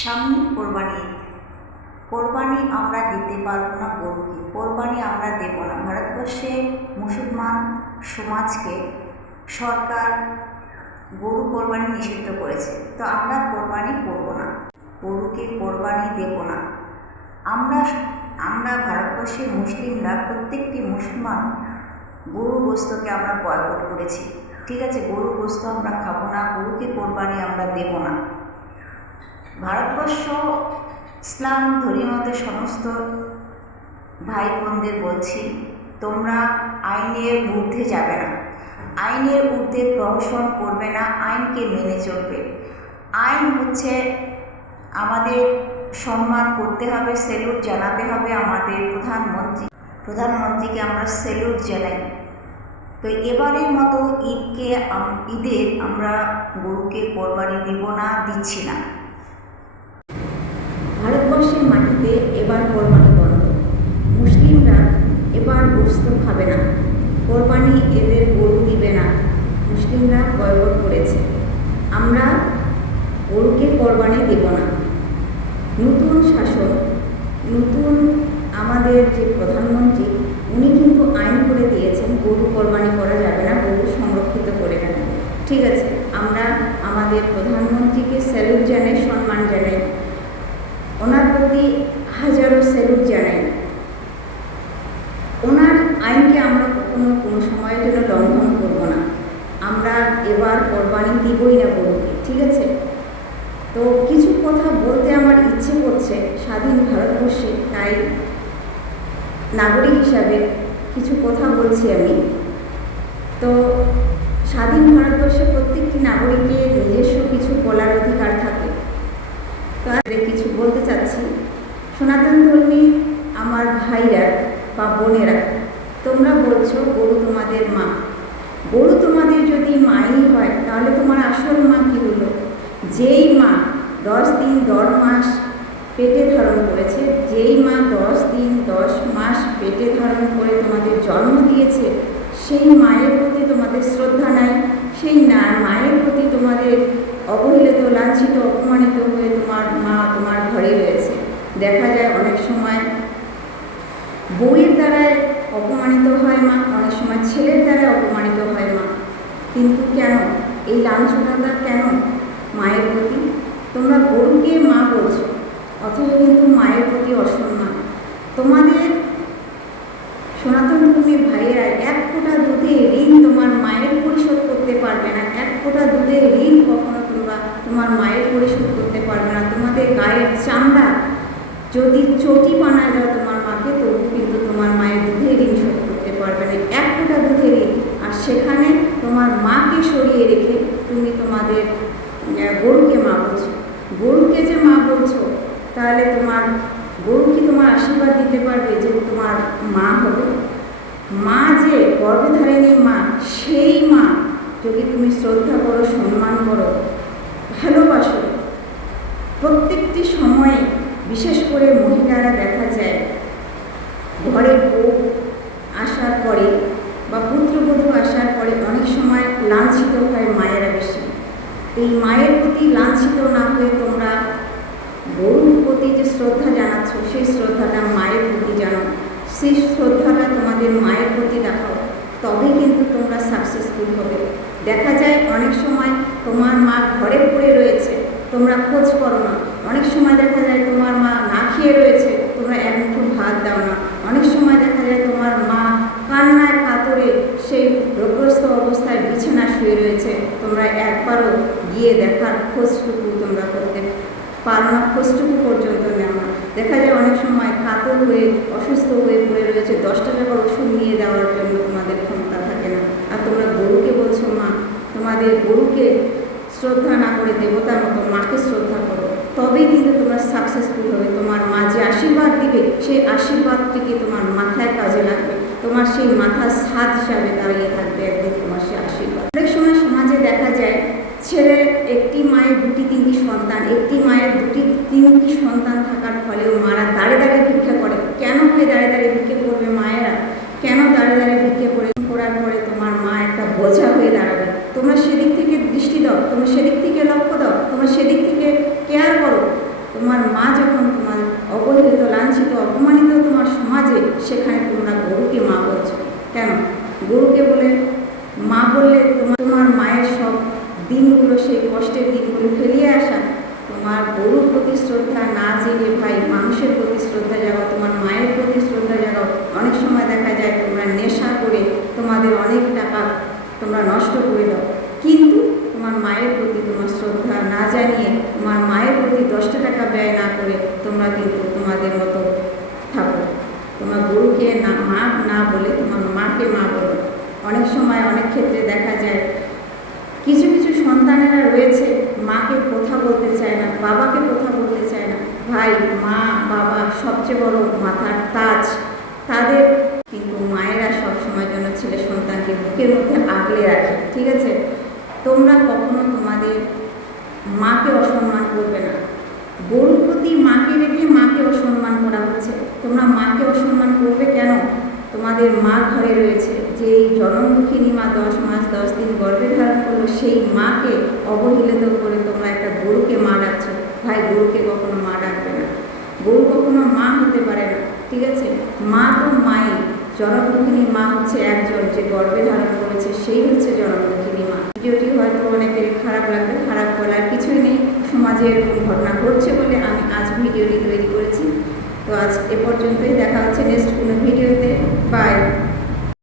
সামনে কোরবানি ঈদ। কোরবানি আমরা দিতে পারবো না গরুকে, কোরবানি আমরা দেব না। ভারতবর্ষে মুসলমান সমাজকে সরকার গরু কোরবানি নিষিদ্ধ করেছে, তো আমরা কোরবানি করব না, গরুকে কোরবানি দেব না। আমরা আমরা ভারতবর্ষের মুসলিমরা প্রত্যেকটি মুসলমান গরু গোস্তকে আমরা বয়কট করেছি। ঠিক আছে, গরু গোস্ত আমরা খাবো না, গরুকে কোরবানি আমরা দেব না। ভারতবর্ষ ইসলাম ধর্মীয়দের সমস্ত ভাই বোনদের বলছি, তোমরা আইনের ঊর্ধ্বে যাবে না, আইনের ঊর্ধ্বে প্রহসন করবে না, আইনকে মেনে চলবে। আইন হচ্ছে আমাদের সম্মান করতে হবে, স্যালুট জানাতে হবে আমাদের প্রধানমন্ত্রীকে আমরা স্যালুট জানাই। তো এবারের মতো ঈদের আমরা গরুকে কোরবানি দিব না, দিচ্ছি না। ভারতবর্ষের মাটিতে এবার কোরবানি বন্ধ। মুসলিমরা এবার গোশত খাবে না, কোরবানি এদের গরু দিবে না, মুসলিমরা বয়কট করেছে। আমরা গরুকে কোরবানি দেব না। নতুন শাসন, নতুন আমাদের যে প্রধানমন্ত্রী, উনি কিন্তু আইন করে দিয়েছেন গরু কোরবানি করা যাবে না, গরু সংরক্ষিত করে নেন। ঠিক আছে, আমরা আমাদের প্রধানমন্ত্রীকে স্যালুট জানাই, সম্মান জানাই, ওনার প্রতি হাজারো স্যালুট জানাই। ওনার আইনকে আমরা কোনো সময়ের জন্য লঙ্ঘন করব না। আমরা এবার কোরবানি দিবই না গরুকে। ঠিক আছে, তো কিছু কথা বলতে আমার ইচ্ছে করছে স্বাধীন ভারতবর্ষে, তাই নাগরিক হিসাবে কিছু কথা বলছি আমি। তো স্বাধীন ভারতবর্ষে প্রত্যেকটি নাগরিকের নিজস্ব কিছু বলার অধিকার থাকে। তো কিছু বলতে চাচ্ছি, সনাতন ধর্মী আমার ভাইরা বা বোনেরা, তোমরা বলছো গরু তোমাদের মা। গরু তোমাদের যদি মাই হয়, তাহলে তোমার আসল মা কী হলো? যেই মা 10 দিন 10 মাস পেটে ধারণ করেছে, যেই মা 10 দিন 10 মাস পেটে ধারণ করে তোমাদের জন্ম দিয়েছে, সেই মায়ের প্রতি তোমাদের শ্রদ্ধা নাই। সেই মায়ের প্রতি তোমাদের অবহেলিত, লাঞ্ছিত, অপমানিত হয়ে তোমার মা তোমার ঘরে রয়েছে। দেখা যায় অনেক সময় বউয়ের দ্বারায় অপমানিত হয় মা, অনেক সময় ছেলের দ্বারা অপমানিত হয় মা। কিন্তু কেন এই লাঞ্ছনতা, কেন মায়ের প্রতি? তোমরা গরুকে মা বলছো, অথচ কিন্তু মায়ের প্রতি অসম্মান। তোমাদের সনাতন ধর্মীর ভাইয়েরা 1 ফোঁটা দুধের ঋণ তোমার মায়ের পরিশোধ করতে পারবে না। 1 ফোঁটা দুধের ঋণ কখনো তোমরা তোমার মায়ের পরিশোধ করতে পারবে না। তোমাদের গায়ের চামড়া যদি চটি বানায় দাও তোমার মাকে, তবু কিন্তু তোমার মায়ের দুধের ঋণ শোধ করতে পারবে না। 1 ফোঁটা দুধের ঋণ। আর সেখানে তোমার মাকে সরিয়ে রেখে তুমি তোমাদের গরুকে মা বলছো। গরুকে যে মা বলছো, তাহলে তোমার গরু কি তোমার আশীর্বাদ দিতে পারবে যে তোমার মা হবে? মা যে গর্ভধারিণী মা, সেই মা যদি তুমি শ্রদ্ধা করো, সম্মান করো, ভালোবাসো, প্রত্যেকটি সময়ে বিশেষ করে মহিলারা দেখা যায় ঘরে বউ আসার পরে বা পুত্রবধূ আসার পরে অনেক সময় লাঞ্ছিত হয় মায়েরা বেশি। এই মায়ের প্রতি লাঞ্ছিত না হয়ে তোমরা গরুর প্রতি যে শ্রদ্ধা জানাচ্ছ, সেই শ্রদ্ধাটা মায়ের প্রতি জানাও, সেই শ্রদ্ধাটা তোমাদের মায়ের প্রতি দেখাও, তবেই কিন্তু তোমরা সাকসেসফুল হবে। দেখা যায় অনেক সময় তোমার মা ঘরে পড়ে রয়েছে, তোমরা খোঁজ করো না। অনেক সময় দেখা যায় তোমার মা না খেয়ে রয়েছে, তোমরা এক মুঠো ভাত দাও না। অনেক সময় দেখা যায় তোমার মা কান্নায় কাতরে সেই রোগগ্রস্ত অবস্থায় বিছানা শুয়ে রয়েছে, তোমরা একবারও গিয়ে দেখার খোঁজটুকু তোমরা করতে পারো না, খোঁজটুকু পর্যন্ত নেও না। দেখা যায় অনেক সময় কাতর হয়ে অসুস্থ হয়ে পড়ে রয়েছে, 10 টাকার ওষুধ নিয়ে দেওয়ার জন্য তোমাদের ক্ষমতা থাকে না। আর তোমরা গরুকে বলছো মা। তোমাদের গরুকে শ্রদ্ধা না করে দেবতার মতো মাকে শ্রদ্ধা করো, তবেই কিন্তু তোমরা সাকসেসফুল হবে। তোমার মা যে আশীর্বাদ দিবে, সেই আশীর্বাদটিকে তোমার মাথায় কাজে লাগবে, তোমার সেই মাথার স্বাদ হিসাবে দাঁড়িয়ে থাকবে একদিন তোমার সেই আশীর্বাদ। অনেক সময় সমাজে দেখা যায় ছেলের একটি মায়ের 2-3টি সন্তান, একটি মায়ের 2-3টি সন্তান থাকার ফলেও মারা দাঁড়ে দাঁড়িয়ে ভিক্ষা করে। কেন হয় দাঁড়ে দাঁড়িয়ে ভিক্ষে করবে মায়েরা? কেন দাঁড়ে দাঁড়িয়ে ভিক্ষে করার পরে তোমার মা একটা বোঝা হয়ে দাঁড়াবে? তোমরা সেদিক থেকে দৃষ্টি দাও, তোমরা সেদিক থেকে লক্ষ্য দাও, তোমরা সেদিক থেকে কেয়ার করো। তোমার মা যখন তোমার অবহেলিত, লাঞ্ছিত, অপমানিত তোমার সমাজে, সেখানে তোমরা গরুকে মা বলছো কেন? গরুকে বলে মা বললে তোমার মায়ের সব দিনগুলো, সেই কষ্টের দিনগুলো ফেলিয়ে আসা। তোমার গরুর প্রতি শ্রদ্ধা না জেনে ভাই মানুষের প্রতি শ্রদ্ধা জাগাও, তোমার মায়ের প্রতি শ্রদ্ধা জাগাও। অনেক সময় দেখা যায় তোমরা নেশা করে তোমাদের অনেক টাকা তোমরা নষ্ট করে দাও, কিন্তু তোমার মায়ের প্রতি তোমার শ্রদ্ধা না জানিয়ে, তোমার মায়ের প্রতি 10টা টাকা ব্যয় না করে তোমরা কিন্তু তোমাদের মতো থাকো। তোমার গরুকে না মা না বলে তোমার মাকে মা বলো। অনেক সময় অনেক ক্ষেত্রে দেখা যায় কিছু কিছু সন্তানেরা রয়েছে মাকে কথা বলতে চায় না, বাবাকে কথা বলতে চায় না। ভাই, মা বাবা সবচেয়ে বড় মাথার তাজ তাদের, কিন্তু মায়েরা সবসময় জন্য ছেলে সন্তানকে বুকের মধ্যে আগলে রাখে। ঠিক আছে, তোমরা কখনো তোমাদের মাকে অসম্মান করবে না। গরুর প্রতি মাকে রেখে মাকে অসম্মান করা হচ্ছে। তোমরা মাকে অসম্মান করবে কেন? তোমাদের মা ঘরে রয়েছে, যে এই জনমুখিনী মা 10 মাস 10 দিন গর্ভে ধারণ করলো, সেই মাকে অবহেলিত করে তোমরা একটা গরুকে মা ডাকছো। ভাই, গরুকে কখনো মা ডাকবে না, গরু কখনো মা হতে পারে না। ঠিক আছে, মা তো মাই, জনমুখিনী মা হচ্ছে একজন, যে গর্ভে ধারণ করেছে সেই হচ্ছে জনমুখিনী মা। ভিডিওটি হয়তো অনেকের খারাপ লাগবে, খারাপ বলার কিছুই নেই, সমাজে এরকম ঘটনা ঘটছে বলে আমি আজ ভিডিওটি তৈরি করেছি। তো আজ এ পর্যন্তই, দেখা হচ্ছে নেক্সট কোনো ভিডিওতে। বাই।